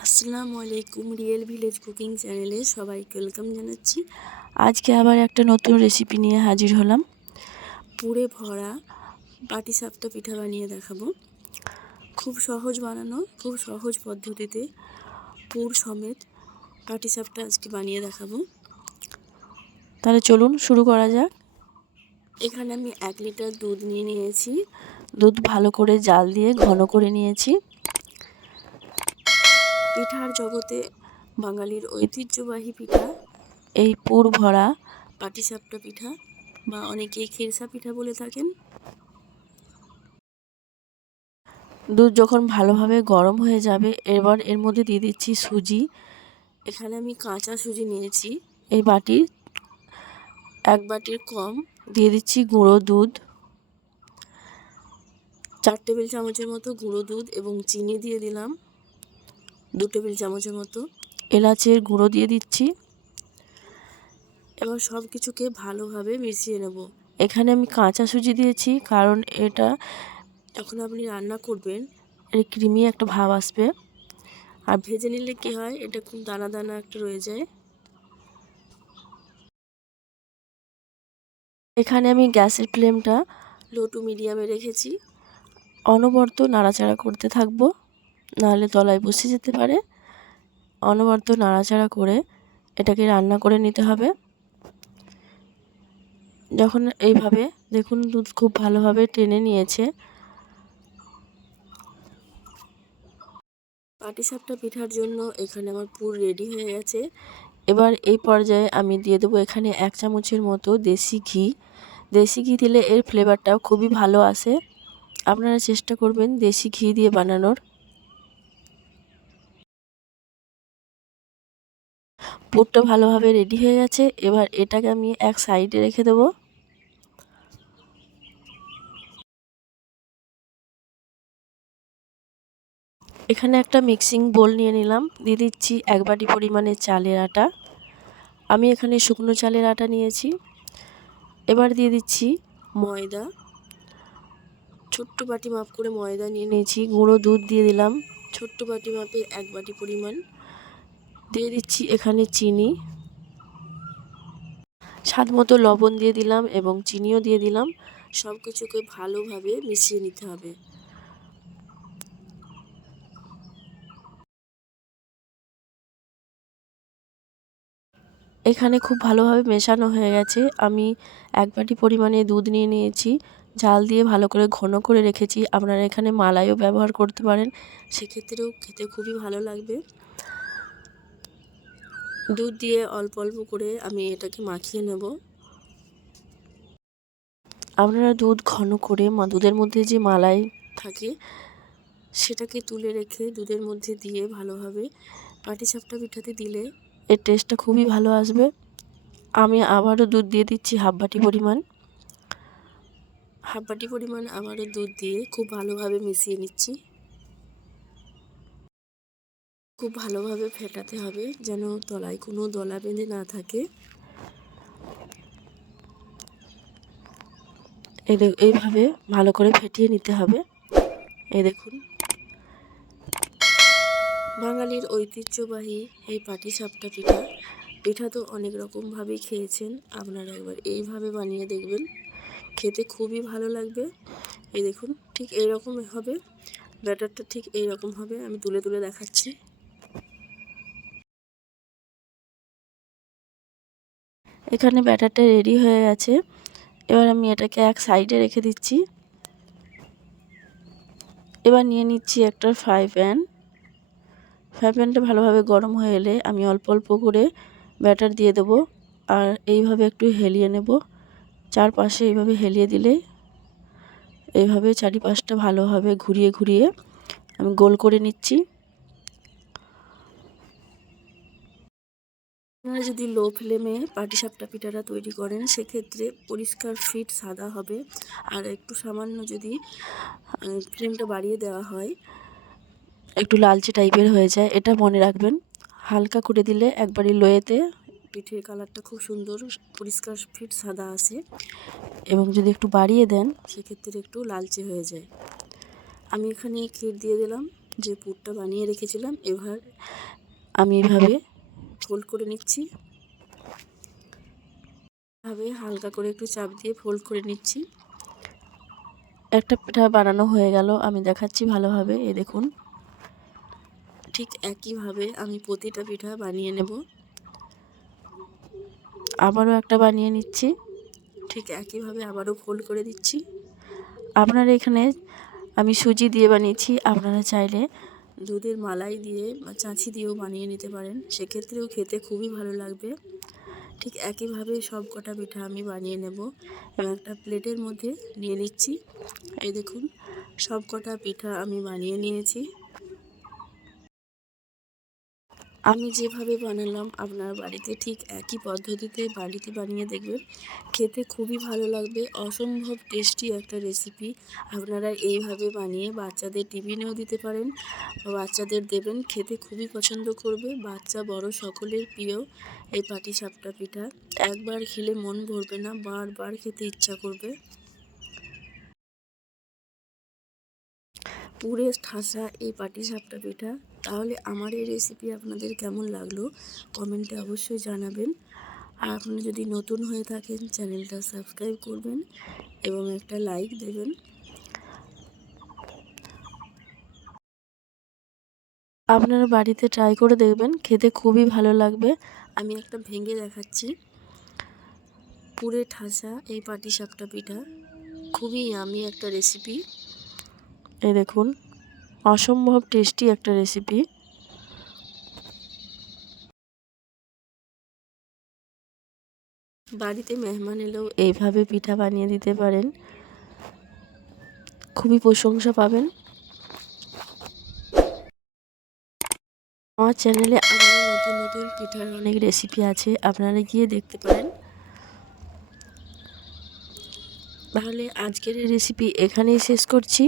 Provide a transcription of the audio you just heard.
আসসালামু আলাইকুম real village cooking চ্যানেলে সবাইকে ওয়েলকাম জানাচ্ছি। আজকে আবার একটা নতুন রেসিপি নিয়ে হাজির হলাম। পুরে ভরা পাটিসাপটা পিঠা বানিয়ে দেখাবো। খুব সহজ বানানো, খুব সহজ পদ্ধতিতে পুর সমেত পাটিসাপটা আজকে বানিয়ে দেখাবো। তাহলে চলুন, শুরু করা যাক। এখানে আমি এক লিটার দুধ নিয়ে নিয়েছি। দুধ ভালো করে জাল দিয়ে ঘন করে নিয়েছি। পিঠার জগতে বাঙালির ঐতিহ্যবাহী পিঠা। এই পুর ভরা পাটিসাপটা পিঠা বা অনেকেই খেরসা পিঠা বলে থাকেন। দুধ যখন ভালোভাবে গরম হয়ে যাবে, এবার এর মধ্যে দিয়ে দিচ্ছি সুজি। এখানে আমি কাঁচা সুজি নিয়েছি। এই বাটির এক বাটির কম দিয়ে দিচ্ছি গুঁড়ো দুধ। চার টেবিল চামচের মতো গুঁড়ো দুধ এবং চিনি দিয়ে দিলাম। দু টেবিল চামচের মতো। এলাচের গুঁড়ো দিয়ে দিচ্ছি। এবার সব কিছুকে ভালোভাবে মিশিয়ে নেব। এখানে আমি কাঁচা সুজি দিয়েছি কারণ এটা যখন আপনি রান্না করবেন। এর ক্রিমি একটা ভাব আসবে। আর ভেজে নিলে কি হয় এটা খুব দানা দানা একটা রয়ে যায়। এখানে আমি গ্যাসের ফ্লেমটা লো টু মিডিয়ামে রেখেছি। অনবরত নাড়াচাড়া করতে থাকব। নাহলে তলায় বসে যেতে পারে। অনবরত নাড়াচাড়া করে এটাকে রান্না করে নিতে হবে। যখন এইভাবে দেখুন দুধ খুব ভালোভাবে টেনে নিয়েছে। পাটিসাপটা পিঠার জন্য এখানে আমার পুর রেডি হয়ে গেছে। এবার এই পর্যায়ে আমি দিয়ে দেবো এখানে এক চামচের মতো দেশি ঘি। দেশি ঘি দিলে এর ফ্লেভারটাও খুবই ভালো আসে। আপনারা চেষ্টা করবেন দেশি ঘি দিয়ে বানানোর। পুরটা ভালোভাবে রেডি হয়ে গেছে। এবার এটাকে আমি এক সাইডে রেখে দেবো। এখানে একটা মিক্সিং বোল নিয়ে নিলাম। দিয়ে দিচ্ছি এক বাটি পরিমাণে চালের আটা। আমি এখানে শুকনো চালের আটা নিয়েছি। এবার দিয়ে দিচ্ছি ময়দা। ছোট্ট বাটি মাপ করে ময়দা নিয়ে নিয়েছি। গুঁড়ো দুধ দিয়ে দিলাম। ছোট্ট বাটি মাপে এক বাটি পরিমাণ। দিয়ে দিচ্ছি এখানে চিনি। স্বাদ মতো লবণ দিয়ে দিলাম এবং চিনিও দিয়ে দিলাম। সব কিছুকে ভালোভাবে মিশিয়ে নিতে হবে। এখানে খুব ভালোভাবে মেশানো হয়ে গেছে। আমি এক বাটি পরিমাণে দুধ নিয়ে নিয়েছি। জাল দিয়ে ভালো করে ঘন করে রেখেছি। আপনারা এখানে মালাইও ব্যবহার করতে পারেন। সেক্ষেত্রেও খেতে খুবই ভালো লাগবে। দুধ দিয়ে অল্প অল্প করে আমি এটাকে মাখিয়ে নেব। আপনারা দুধ ঘন করে মা, দুধের মধ্যে যে মালাই থাকে, সেটাকে তুলে রেখে দুধের মধ্যে দিয়ে ভালোভাবে পাটিসাপটা পিঠাতে দিলে এর টেস্টটা খুবই ভালো আসবে। আমি আবারও দুধ দিয়ে দিচ্ছি হাফ বাটি পরিমাণ। হাফ বাটি পরিমাণ আবারও দুধ দিয়ে খুব ভালোভাবে মিশিয়ে নিচ্ছি। খুব ভালোভাবে ফেটাতে হবে, যেন তলায় কোনো দলা বেঁধে না থাকে। এই এইভাবে ভালো করে ফেটিয়ে নিতে হবে। এই দেখুন। বাঙালির ঐতিহ্যবাহী এই পাটিসাপটা পিঠা পিঠা তো অনেক রকমভাবেই খেয়েছেন, আপনারা একবার এইভাবে বানিয়ে দেখবেন। খেতে খুবই ভালো লাগবে। এই দেখুন, ঠিক এইরকম হবে। ব্যাটারটা ঠিক এইরকম হবে, আমি তুলে তুলে দেখাচ্ছি। এখানে ব্যাটারটা রেডি হয়ে গেছে। এবার আমি এটাকে এক সাইডে রেখে দিচ্ছি। এবার নিয়ে নিচ্ছি একটা ফ্রাই প্যান। ফ্রাই প্যানটা ভালোভাবে গরম হয়ে এলে আমি অল্প অল্প করে ব্যাটার দিয়ে দেবো আর এইভাবে একটু হেলিয়ে নেব। চারপাশে এইভাবে হেলিয়ে দিলে এইভাবে চারিপাশটা ভালোভাবে ঘুরিয়ে ঘুরিয়ে আমি গোল করে নিচ্ছি। আপনারা যদি লো ফ্লেমে পাটিসাপটা পিঠাটা তৈরি করেন, সেক্ষেত্রে পরিষ্কার ফিট সাদা হবে। আর একটু সামান্য যদি ফ্লেমটা বাড়িয়ে দেওয়া হয়, একটু লালচে টাইপের হয়ে যায়, এটা মনে রাখবেন। হালকা করে দিলে একবারই লোয়েতে পিঠের কালারটা খুব সুন্দর, পরিষ্কার ফিট সাদা আসে এবং যদি একটু বাড়িয়ে দেন, সেক্ষেত্রে একটু লালচে হয়ে যায়। আমি এখানে ক্ষীর দিয়ে দিলাম, যে পুরটা বানিয়ে রেখেছিলাম, এবার আমি এভাবে ফোল্ড করে নিচ্ছি। এভাবে হালকা করে একটু চাপ দিয়ে ফোল্ড করে নিচ্ছি। একটা পিঠা বানানো হয়ে গেল, আমি দেখাচ্ছি ভালোভাবে, এ দেখুন। ঠিক একইভাবে আমি প্রতিটা পিঠা বানিয়ে নেব। আবারও একটা বানিয়ে নিচ্ছি। ঠিক একইভাবে আবারও ফোল্ড করে দিচ্ছি। আপনারা এখানে আমি সুজি দিয়ে বানিয়েছি, আপনারা চাইলে দুধের মালাই দিয়ে বা চাঁচি দিয়েও বানিয়ে নিতে পারেন। সেক্ষেত্রেও খেতে খুবই ভালো লাগবে। ঠিক একইভাবে সব কটা পিঠা আমি বানিয়ে নেব। এবং একটা প্লেটের মধ্যে নিয়ে নিচ্ছি। এই দেখুন সব কটা পিঠা আমি বানিয়ে নিয়েছি। আমি যেভাবে বানালাম, আপনার বাড়িতে ঠিক একই পদ্ধতিতে বাড়িতে বানিয়ে দেখবেন। খেতে খুবই ভালো লাগবে, অসম্ভব টেস্টি একটা রেসিপি আপনারা এইভাবে বানিয়ে বাচ্চাদের টিফিনেও দিতে পারেন, বাচ্চাদের দেবেন। খেতে খুবই পছন্দ করবে, বাচ্চা বড় সকলের প্রিয় এই পাটিসাপটা পিঠা। একবার খেলে মন ভরবে না, বারবার খেতে ইচ্ছা করবে। পুরে ঠাসা এই পাটিসাপটা পিঠা তাহলে আমার এই রেসিপি আপনাদের কেমন লাগল? কমেন্টে অবশ্যই জানাবেন। আর আপনি যদি নতুন হয়ে থাকেন, চ্যানেলটা সাবস্ক্রাইব করবেন এবং একটা লাইক দেবেন। আপনারা বাড়িতে ট্রাই করে দেখবেন, খেতে খুবই ভালো লাগবে। আমি একটা ভেঙে দেখাচ্ছি। পুরে ঠাসা এই পাটিসাপটা পিঠা খুবই আমি একটা রেসিপি এই দেখুন, অসম্ভব টেস্টি একটা রেসিপি বাড়িতে মেহমান এলেও এইভাবে পিঠা বানিয়ে দিতে পারেন। খুবই প্রশংসা পাবেন। আমার চ্যানেলে আরও নতুন নতুন পিঠার অনেক রেসিপি আছে, আপনারা গিয়ে দেখতে পারেন। তাহলে আজকের রেসিপি এখানেই শেষ করছি।